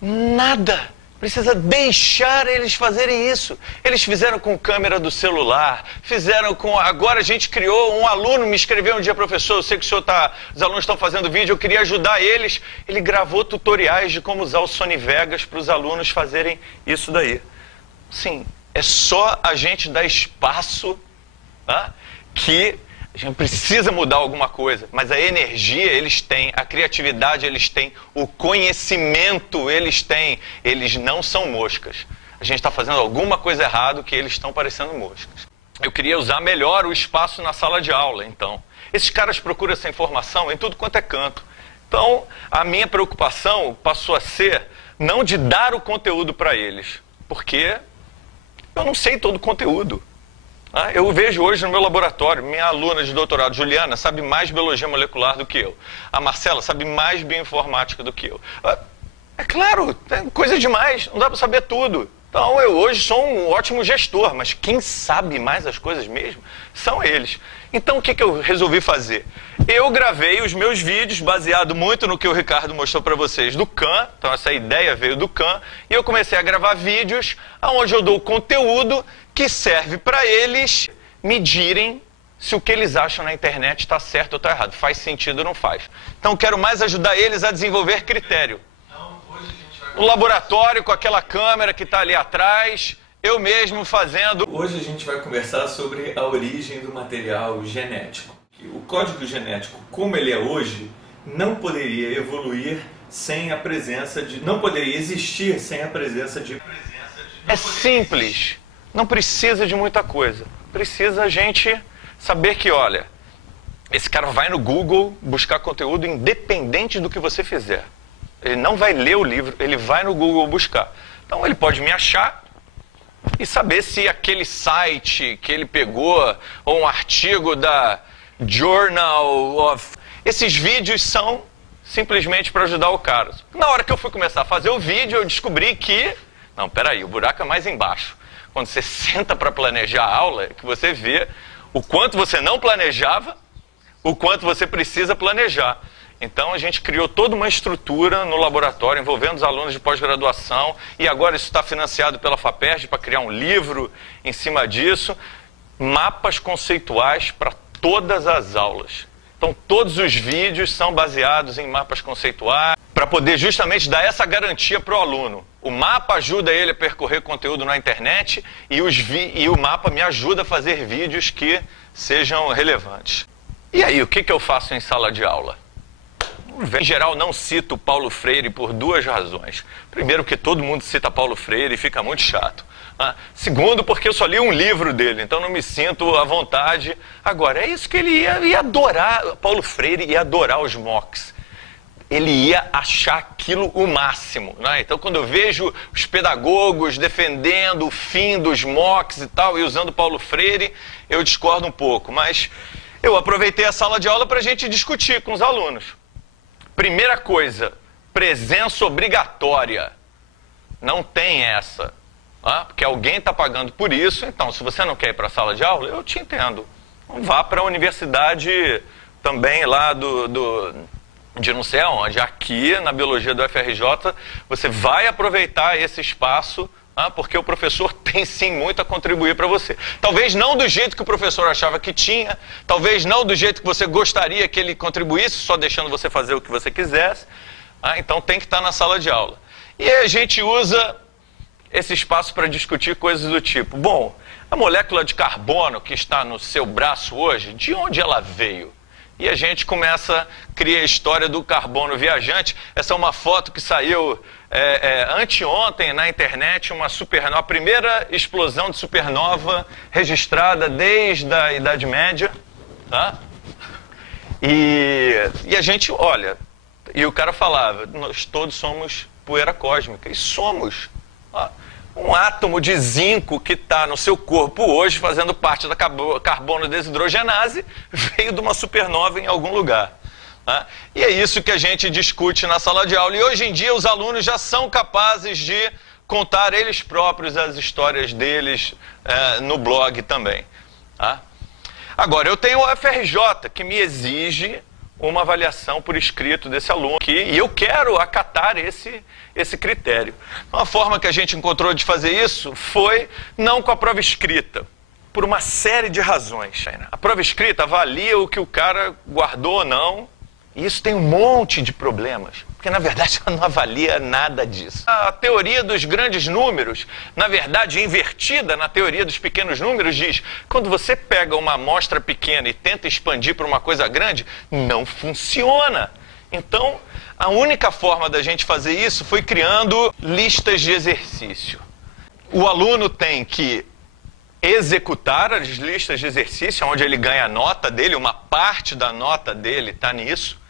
Nada. Precisa deixar eles fazerem isso. Eles fizeram com câmera do celular, fizeram com... Agora a gente criou, um aluno me escreveu um dia: professor, eu sei que os alunos estão fazendo vídeo, eu queria ajudar eles. Ele gravou tutoriais de como usar o Sony Vegas para os alunos fazerem isso daí. Sim, é só a gente dar espaço, tá? Que a gente precisa mudar alguma coisa, mas a energia eles têm, a criatividade eles têm, o conhecimento eles têm. Eles não são moscas. A gente está fazendo alguma coisa errada que eles estão parecendo moscas. Eu queria usar melhor o espaço na sala de aula, então. Esses caras procuram essa informação em tudo quanto é canto. Então, a minha preocupação passou a ser não de dar o conteúdo para eles, porque eu não sei todo o conteúdo. Eu vejo hoje no meu laboratório, minha aluna de doutorado, Juliana, sabe mais biologia molecular do que eu. A Marcela sabe mais bioinformática do que eu. É claro, é coisa demais, não dá para saber tudo. Então eu hoje sou um ótimo gestor, mas quem sabe mais as coisas mesmo são eles. Então o que eu resolvi fazer? Eu gravei os meus vídeos baseado muito no que o Ricardo mostrou para vocês do Khan. Então essa ideia veio do Khan. E eu comecei a gravar vídeos onde eu dou conteúdo que serve para eles medirem se o que eles acham na internet está certo ou está errado. Faz sentido ou não faz. Então quero mais ajudar eles a desenvolver critério. No laboratório, com aquela câmera que está ali atrás, eu mesmo fazendo. Hoje a gente vai conversar sobre a origem do material genético. O código genético, como ele é hoje, não poderia evoluir sem a presença de... Não poderia existir sem a presença de... É simples. Não precisa de muita coisa. Precisa a gente saber que, olha, esse cara vai no Google buscar conteúdo independente do que você fizer. Ele não vai ler o livro, ele vai no Google buscar. Então ele pode me achar e saber se aquele site que ele pegou, ou um artigo da Journal of... Esses vídeos são simplesmente para ajudar o cara. Na hora que eu fui começar a fazer o vídeo, eu descobri que... Não, peraí, o buraco é mais embaixo. Quando você senta para planejar a aula, é que você vê o quanto você não planejava, o quanto você precisa planejar. Então a gente criou toda uma estrutura no laboratório envolvendo os alunos de pós-graduação, e agora isso está financiado pela FAPERJ para criar um livro em cima disso, mapas conceituais para todas as aulas. Então todos os vídeos são baseados em mapas conceituais, para poder justamente dar essa garantia para o aluno. O mapa ajuda ele a percorrer conteúdo na internet e o mapa me ajuda a fazer vídeos que sejam relevantes. E aí, o que eu faço em sala de aula? Em geral, não cito Paulo Freire por duas razões. Primeiro, que todo mundo cita Paulo Freire e fica muito chato. Segundo, porque eu só li um livro dele, então não me sinto à vontade. Agora, é isso que ele ia adorar. Paulo Freire ia adorar os mocks. Ele ia achar aquilo o máximo, né? Então, quando eu vejo os pedagogos defendendo o fim dos mocks e tal, e usando Paulo Freire, eu discordo um pouco. Mas eu aproveitei a sala de aula para a gente discutir com os alunos. Primeira coisa, presença obrigatória. Não tem essa. Porque alguém está pagando por isso, então se você não quer ir para a sala de aula, eu te entendo. Então, vá para a universidade também lá de não sei aonde. Aqui na biologia do FRJ, você vai aproveitar esse espaço, porque o professor tem sim muito a contribuir para você. Talvez não do jeito que o professor achava que tinha, talvez não do jeito que você gostaria que ele contribuísse, só deixando você fazer o que você quisesse. Então tem que estar na sala de aula. E aí a gente usa esse espaço para discutir coisas do tipo: bom, a molécula de carbono que está no seu braço hoje, de onde ela veio? E a gente começa a criar a história do carbono viajante. Essa é uma foto que saiu anteontem na internet, uma supernova, a primeira explosão de supernova registrada desde a Idade Média. E a gente olha, e o cara falava: nós todos somos poeira cósmica. E somos. Um átomo de zinco que está no seu corpo hoje, fazendo parte da carbono desidrogenase, veio de uma supernova em algum lugar. E é isso que a gente discute na sala de aula. E hoje em dia os alunos já são capazes de contar eles próprios as histórias deles no blog também. Agora, eu tenho o FRJ, que me exige uma avaliação por escrito desse aluno aqui, e eu quero acatar esse critério. Então, a forma que a gente encontrou de fazer isso foi não com a prova escrita, por uma série de razões. A prova escrita avalia o que o cara guardou ou não, e isso tem um monte de problemas, porque na verdade ela não avalia nada disso. A teoria dos grandes números, na verdade invertida na teoria dos pequenos números, diz: quando você pega uma amostra pequena e tenta expandir para uma coisa grande, não funciona. Então, a única forma da gente fazer isso foi criando listas de exercício. O aluno tem que executar as listas de exercício, onde ele ganha a nota dele, uma parte da nota dele está nisso.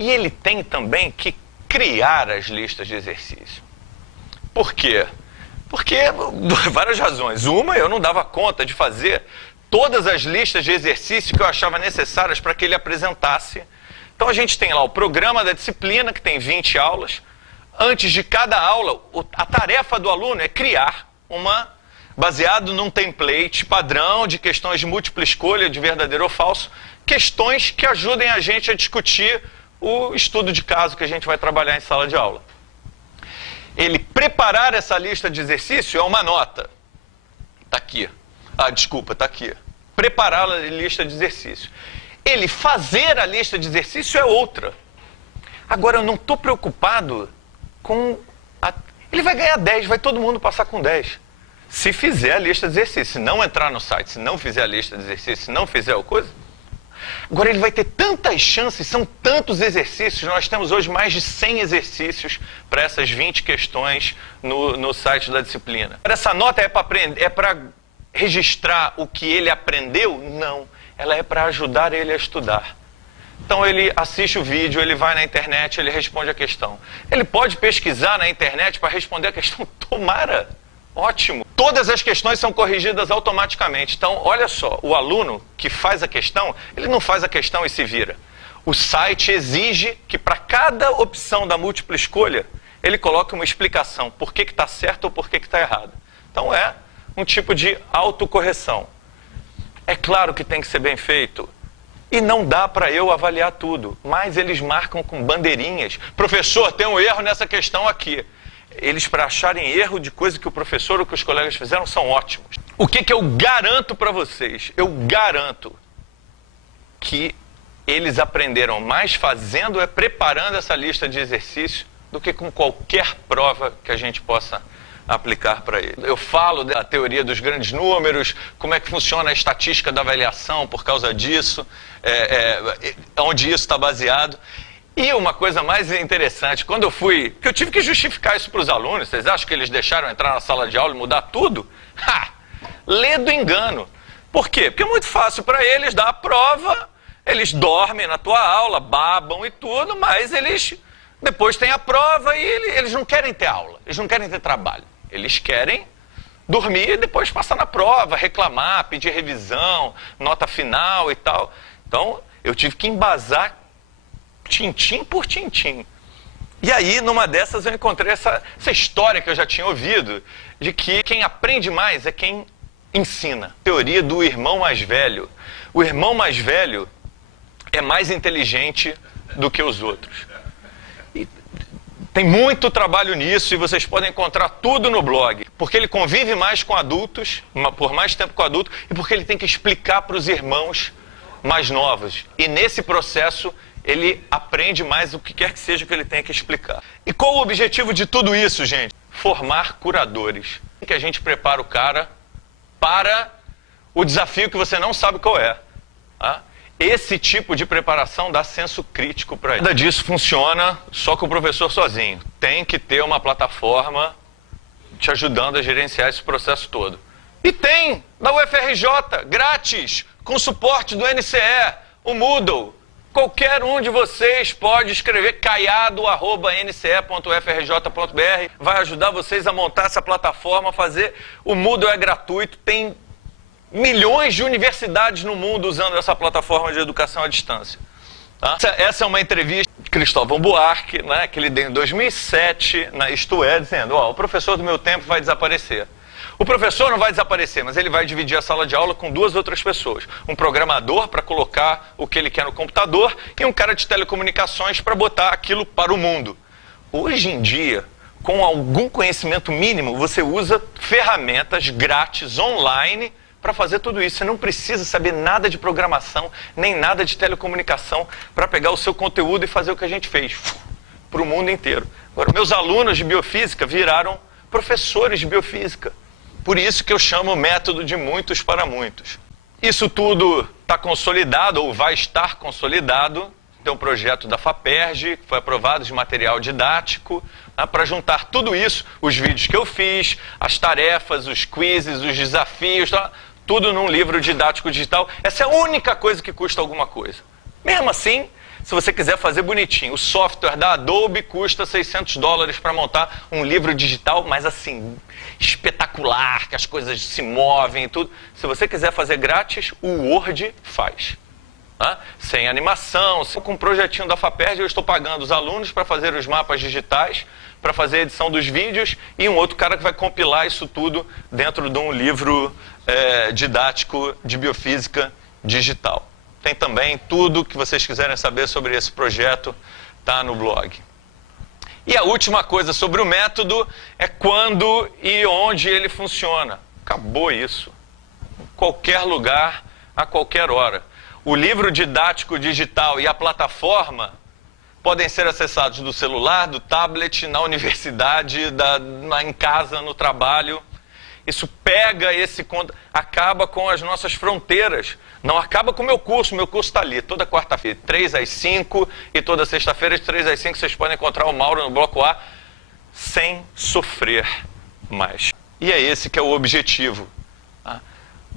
E ele tem também que criar as listas de exercício. Por quê? Porque, várias razões. Uma, eu não dava conta de fazer todas as listas de exercício que eu achava necessárias para que ele apresentasse. Então a gente tem lá o programa da disciplina, que tem 20 aulas. Antes de cada aula, a tarefa do aluno é criar baseado num template padrão de questões de múltipla escolha, de verdadeiro ou falso, questões que ajudem a gente a discutir o estudo de caso que a gente vai trabalhar em sala de aula. Ele preparar essa lista de exercício é uma nota. Está aqui. Desculpa, está aqui. Preparar a lista de exercício. Ele fazer a lista de exercício é outra. Agora, eu não estou preocupado com... Ele vai ganhar 10, vai todo mundo passar com 10. Se fizer a lista de exercício, se não entrar no site, se não fizer a lista de exercício, se não fizer a coisa... Agora ele vai ter tantas chances, são tantos exercícios, nós temos hoje mais de 100 exercícios para essas 20 questões no site da disciplina. Essa nota é para registrar o que ele aprendeu? Não, ela é para ajudar ele a estudar. Então ele assiste o vídeo, ele vai na internet, ele responde a questão. Ele pode pesquisar na internet para responder a questão, tomara! Ótimo. Todas as questões são corrigidas automaticamente. Então, olha só, o aluno que faz a questão, ele não faz a questão e se vira. O site exige que para cada opção da múltipla escolha, ele coloque uma explicação por que está certo ou por que está errado. Então, é um tipo de autocorreção. É claro que tem que ser bem feito. E não dá para eu avaliar tudo, mas eles marcam com bandeirinhas. Professor, tem um erro nessa questão aqui. Eles, para acharem erro de coisa que o professor ou que os colegas fizeram, são ótimos. O que eu garanto para vocês? Eu garanto que eles aprenderam mais fazendo, preparando essa lista de exercícios, do que com qualquer prova que a gente possa aplicar para ele. Eu falo da teoria dos grandes números, como é que funciona a estatística da avaliação por causa disso, onde isso está baseado. E uma coisa mais interessante, quando eu fui... Porque eu tive que justificar isso para os alunos. Vocês acham que eles deixaram entrar na sala de aula e mudar tudo? Lê do engano. Por quê? Porque é muito fácil para eles dar a prova, eles dormem na tua aula, babam e tudo, mas eles depois têm a prova e eles não querem ter aula, eles não querem ter trabalho. Eles querem dormir e depois passar na prova, reclamar, pedir revisão, nota final e tal. Então, eu tive que embasar tintim por tintim. E aí, numa dessas, eu encontrei essa história que eu já tinha ouvido, de que quem aprende mais é quem ensina. Teoria do irmão mais velho. O irmão mais velho é mais inteligente do que os outros. E tem muito trabalho nisso e vocês podem encontrar tudo no blog. Porque ele convive mais com adultos, por mais tempo com adultos, e porque ele tem que explicar para os irmãos mais novos. E nesse processo ele aprende mais o que quer que seja que ele tenha que explicar. E qual o objetivo de tudo isso, gente? Formar curadores. Que a gente prepara o cara para o desafio que você não sabe qual é. Tá? Esse tipo de preparação dá senso crítico para ele. Nada disso funciona só com o professor sozinho. Tem que ter uma plataforma te ajudando a gerenciar esse processo todo. E tem, na UFRJ, grátis, com suporte do NCE, o Moodle. Qualquer um de vocês pode escrever caiado@nce.ufrj.br, vai ajudar vocês a montar essa plataforma, fazer. O Moodle é gratuito, tem milhões de universidades no mundo usando essa plataforma de educação à distância. Tá? Essa é uma entrevista de Cristóvão Buarque, né, que ele deu em 2007, na Isto É, dizendo: o professor do meu tempo vai desaparecer. O professor não vai desaparecer, mas ele vai dividir a sala de aula com 2 outras pessoas. Um programador para colocar o que ele quer no computador e um cara de telecomunicações para botar aquilo para o mundo. Hoje em dia, com algum conhecimento mínimo, você usa ferramentas grátis online para fazer tudo isso. Você não precisa saber nada de programação, nem nada de telecomunicação para pegar o seu conteúdo e fazer o que a gente fez para o mundo inteiro. Agora, meus alunos de biofísica viraram professores de biofísica. Por isso que eu chamo o método de muitos para muitos. Isso tudo está consolidado, ou vai estar consolidado. Tem um projeto da FAPERJ, que foi aprovado de material didático, para juntar tudo isso, os vídeos que eu fiz, as tarefas, os quizzes, os desafios, tudo num livro didático digital. Essa é a única coisa que custa alguma coisa. Mesmo assim, se você quiser fazer bonitinho, o software da Adobe custa $600 para montar um livro digital, mas assim, espetacular, que as coisas se movem e tudo. Se você quiser fazer grátis, o Word faz. Sem animação, com um projetinho da FAPERJ, eu estou pagando os alunos para fazer os mapas digitais, para fazer a edição dos vídeos, e um outro cara que vai compilar isso tudo dentro de um livro didático de biofísica digital. Tem também tudo que vocês quiserem saber sobre esse projeto, tá no blog. E a última coisa sobre o método é quando e onde ele funciona. Acabou isso. Em qualquer lugar, a qualquer hora. O livro didático digital e a plataforma podem ser acessados do celular, do tablet, na universidade, em casa, no trabalho. Isso pega acaba com as nossas fronteiras. Não acaba com o meu curso está ali, toda quarta-feira, 3 às 5, e toda sexta-feira, de 3 às 5, vocês podem encontrar o Mauro no Bloco A, sem sofrer mais. E é esse que é o objetivo.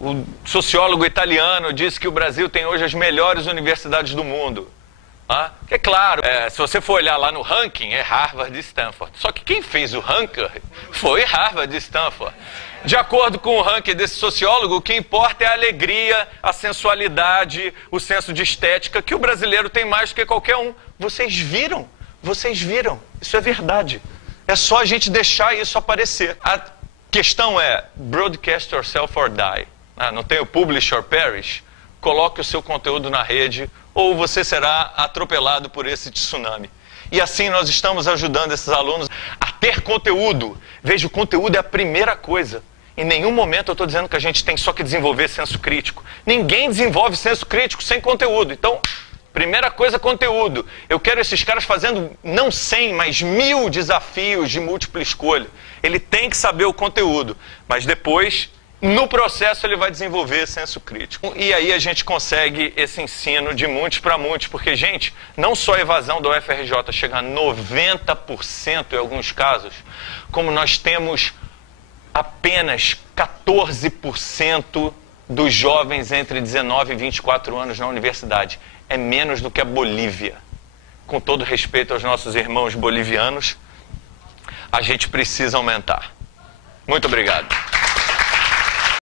O sociólogo italiano disse que o Brasil tem hoje as melhores universidades do mundo. É claro, se você for olhar lá no ranking, é Harvard e Stanford. Só que quem fez o ranking foi Harvard e Stanford. De acordo com o ranking desse sociólogo, o que importa é a alegria, a sensualidade, o senso de estética, que o brasileiro tem mais do que qualquer um. Vocês viram? Isso é verdade. É só a gente deixar isso aparecer. A questão é, broadcast yourself or die. Não tem o publish or perish? Coloque o seu conteúdo na rede, ou você será atropelado por esse tsunami. E assim nós estamos ajudando esses alunos a ter conteúdo. Veja, o conteúdo é a primeira coisa. Em nenhum momento eu estou dizendo que a gente tem só que desenvolver senso crítico. Ninguém desenvolve senso crítico sem conteúdo. Então, primeira coisa, conteúdo. Eu quero esses caras fazendo não 100, mas 1000 desafios de múltipla escolha. Ele tem que saber o conteúdo, mas depois, no processo, ele vai desenvolver senso crítico. E aí a gente consegue esse ensino de muitos para muitos, porque, gente, não só a evasão da UFRJ chega a 90% em alguns casos, como nós temos apenas 14% dos jovens entre 19 e 24 anos na universidade. É menos do que a Bolívia. Com todo respeito aos nossos irmãos bolivianos, a gente precisa aumentar. Muito obrigado.